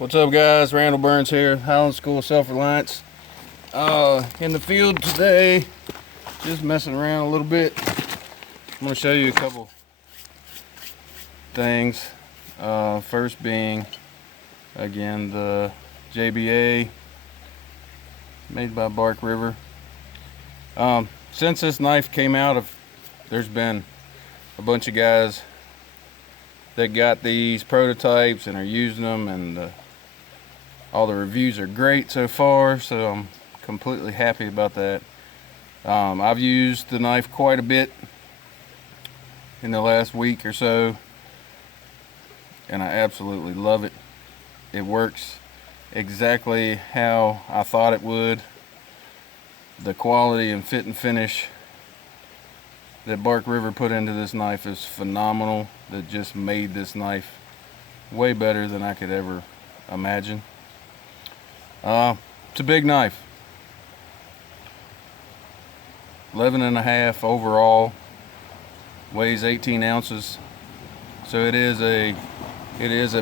What's up, guys? Randall Burns here, Highland School of Self-Reliance. In the field today, just messing around a little bit. I'm going to show you a couple things. First being, again, the JBA made by Bark River. Since this knife came out, there's been a bunch of guys that got these prototypes and are using them, and all the reviews are great so far, so I'm completely happy about that. I've used the knife quite a bit in the last week or so, and I absolutely love it. It works exactly how I thought it would. The quality and fit and finish that Bark River put into this knife is phenomenal. That just made this knife way better than I could ever imagine. It's a big knife, 11.5 overall, weighs 18 ounces, so it is a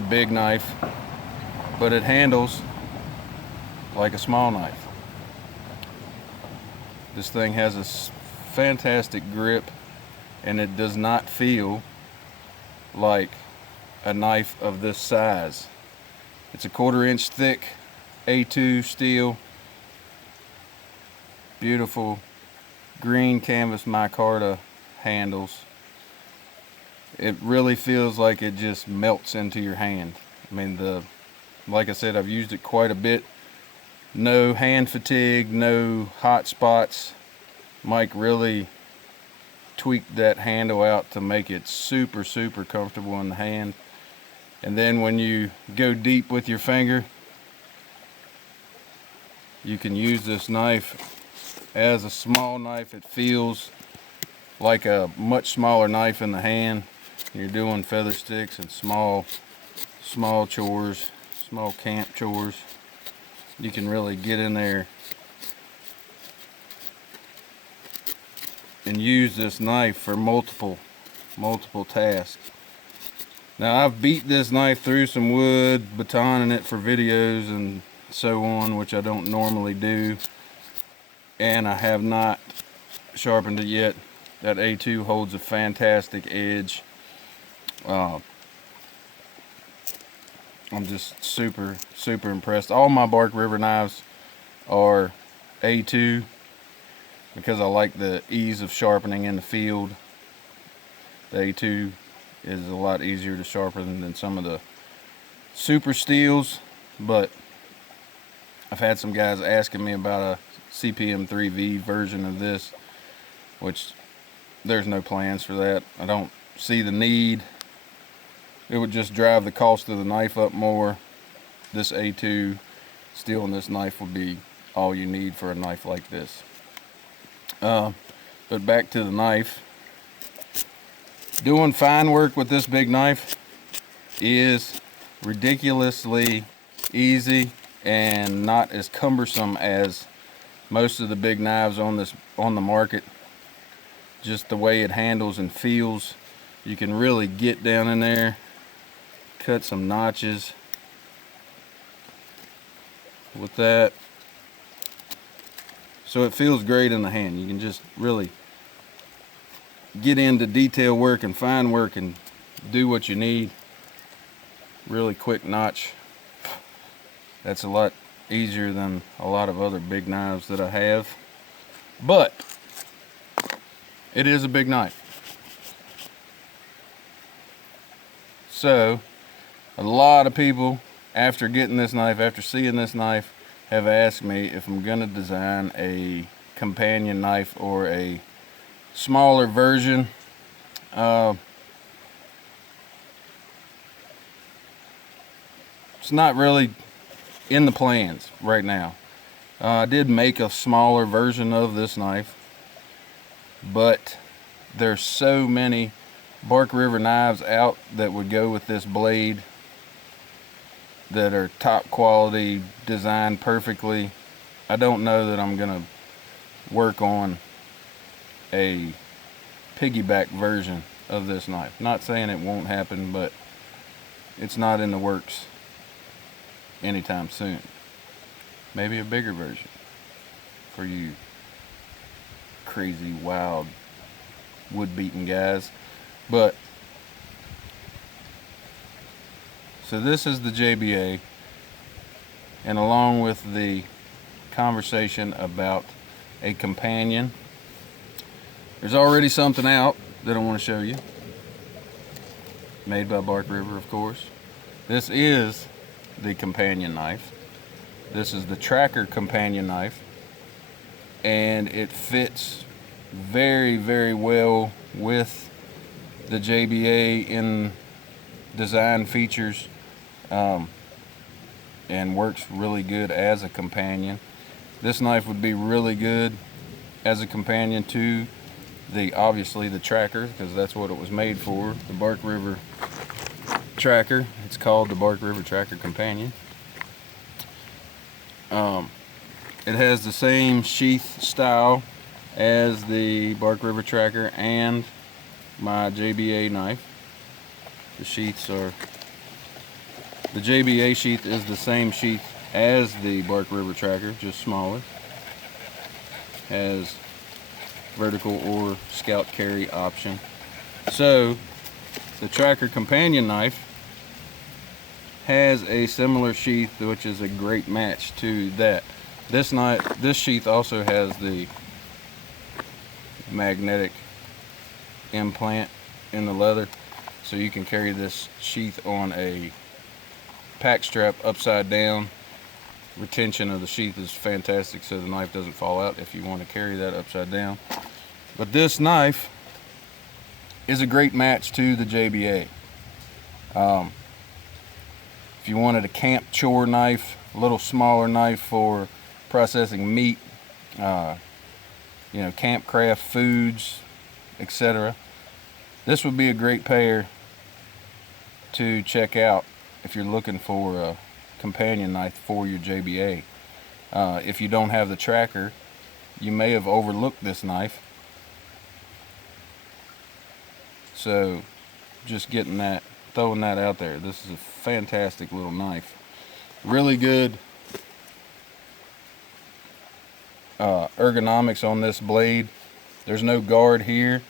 big knife, but it handles like a small knife. This thing has a fantastic grip, and it does not feel like a knife of this size. It's a 1/4 inch thick A2 steel, beautiful green canvas micarta handles. It really feels like it just melts into your hand. I mean, like I said, I've used it quite a bit. No hand fatigue, no hot spots. Mike really tweaked that handle out to make it super comfortable in the hand. And then when you go deep with your finger, you can use this knife as a small knife. It feels like a much smaller knife in the hand. You're doing feather sticks and small chores, small camp chores. You can really get in there and use this knife for multiple tasks. Now, I've beat this knife through some wood, batoning it for videos and so on, which I don't normally do, and I have not sharpened it yet. That A2 holds a fantastic edge. I'm just super impressed. All my Bark River knives are A2 because I like the ease of sharpening in the field. The A2 is a lot easier to sharpen than some of the super steels, but I've had some guys asking me about a CPM 3V version of this, which there's no plans for that. I don't see the need. It would just drive the cost of the knife up more. This A2 steel in this knife would be all you need for a knife like this. But back to the knife. Doing fine work with this big knife is ridiculously easy and not as cumbersome as most of the big knives on the market. Just the way it handles and feels, you can really get down in there, cut some notches with that, so it feels great in the hand. You can just really get into detail work and fine work and do what you need. Really quick notch. That's a lot easier than a lot of other big knives that I have, but it is a big knife. So a lot of people, after getting this knife, after seeing this knife, have asked me if I'm gonna design a companion knife or a smaller version. It's not really in the plans right now. I did make a smaller version of this knife, but there's so many Bark River knives out that would go with this blade that are top quality, designed perfectly. I don't know that I'm gonna work on a piggyback version of this knife. Not saying it won't happen, but it's not in the works. anytime soon. Maybe a bigger version for you crazy, wild, wood-beating guys. But so this is the JBA, and along with the conversation about a companion, there's already something out that I want to show you, made by Bark River, of course. This is the companion knife. This is the trakker companion knife, and it fits very, very well with the JBA in design features, and works really good as a companion. This knife would be really good as a companion to obviously the trakker, because that's what it was made for, the Bark River trakker. It's called the Bark River Trakker Companion. It has the same sheath style as the Bark River trakker and my JBA knife. The sheaths are, the JBA sheath is the same sheath as the Bark River trakker, just smaller. Has vertical or scout carry option. So the trakker companion knife has a similar sheath, which is a great match to that. This sheath also has the magnetic implant in the leather, so you can carry this sheath on a pack strap upside down. Retention of the sheath is fantastic, so the knife doesn't fall out if you want to carry that upside down. But this knife is a great match to the JBA. If you wanted a camp chore knife, a little smaller knife for processing meat, camp craft foods, etc., this would be a great pair to check out if you're looking for a companion knife for your JBA. If you don't have the trakker, you may have overlooked this knife. So just throwing that out there. This is a fantastic little knife. Really good ergonomics on this blade. There's no guard here,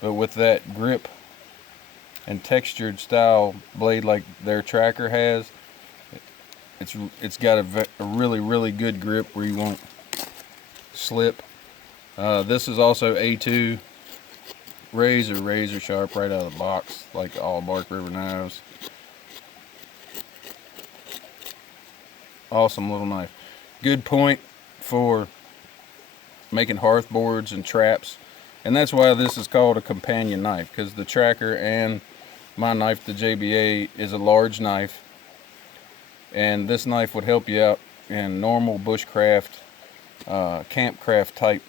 but with that grip and textured style blade like their trakker has, it's got a really, really good grip where you won't slip. This is also A2 razor sharp right out of the box, like all Bark River knives. Awesome little knife. Good point for making hearth boards and traps, and that's why this is called a companion knife, because the trakker and my knife, the JBA, is a large knife, and this knife would help you out in normal bushcraft, campcraft type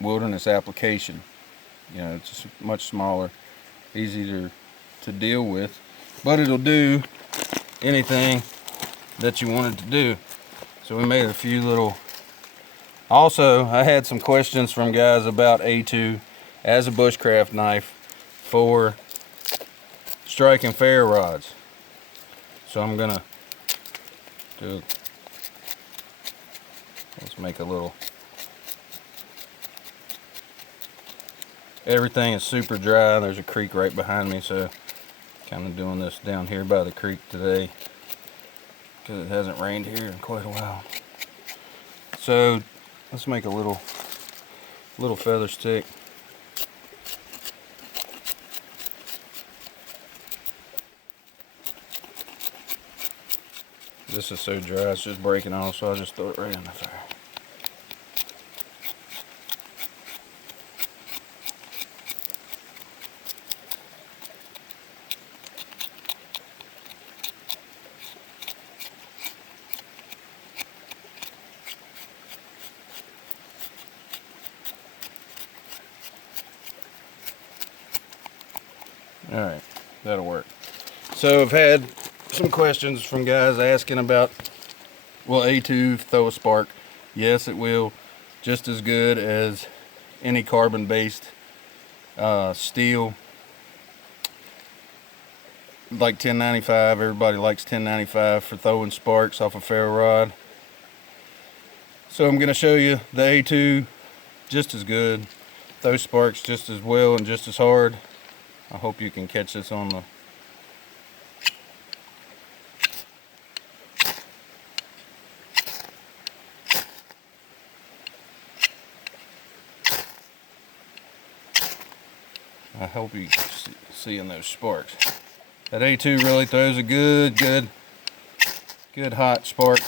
wilderness application. It's just much smaller, easier to deal with, but it'll do anything that you want it to do. So we made a few little. Also, I had some questions from guys about A2 as a bushcraft knife for striking fair rods. So I'm gonna let's make a little. Everything is super dry. There's a creek right behind me, so kind of doing this down here by the creek today because it hasn't rained here in quite a while. So let's make a little feather stick. This is so dry, it's just breaking off, so I'll just throw it right in the fire. Alright, that'll work. So I've had some questions from guys asking about, will A2 throw a spark? Yes, it will, just as good as any carbon based steel. like 1095. Everybody likes 1095 for throwing sparks off a ferro rod. So I'm going to show you the A2, just as good. Those sparks just as well and just as hard. I hope you can catch this on the I hope you seeing those sparks. That A2 really throws a good hot spark.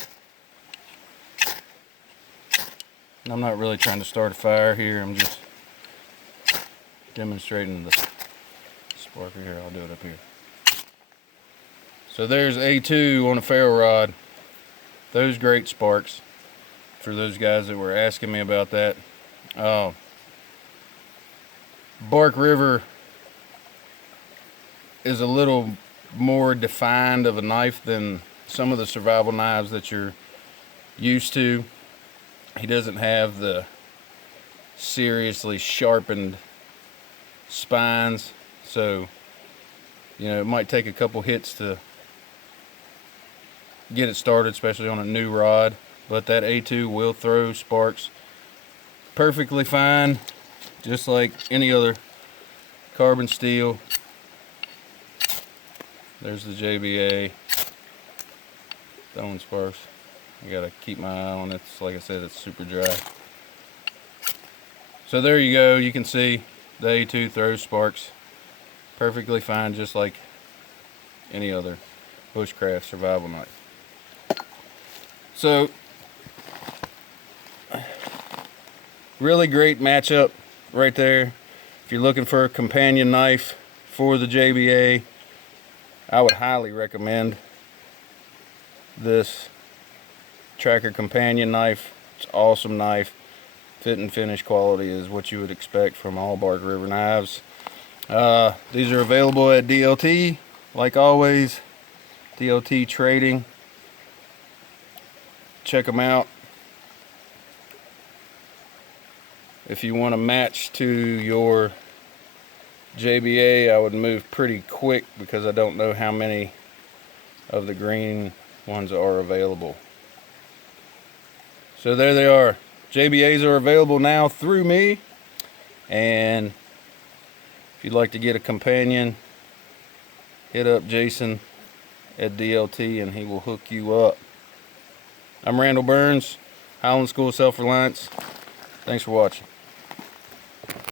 And I'm not really trying to start a fire here. I'm just demonstrating the spark here. I'll do it up here. So there's A2 on a ferro rod. Those great sparks for those guys that were asking me about that. Bark River is a little more defined of a knife than some of the survival knives that you're used to. He doesn't have the seriously sharpened spines, so you know it might take a couple hits to get it started, especially on a new rod. But that A2 will throw sparks perfectly fine, just like any other carbon steel. There's the JBA throwing sparks. I gotta keep my eye on it. Like I said, it's super dry. So there you go. You can see the A2 throws sparks perfectly fine, just like any other bushcraft survival knife. So really great matchup right there. If you're looking for a companion knife for the JBA, I would highly recommend this Trakker companion knife. It's an awesome knife. Fit and finish quality is what you would expect from all Bark River knives. These are available at DLT, like always. DLT Trading. Check them out. If you want to match to your JBA, I would move pretty quick because I don't know how many of the green ones are available. So there they are. JBAs are available now through me, and if you'd like to get a companion, hit up Jason at DLT and he will hook you up. I'm Randall Burns, Highland School of Self-Reliance. Thanks for watching.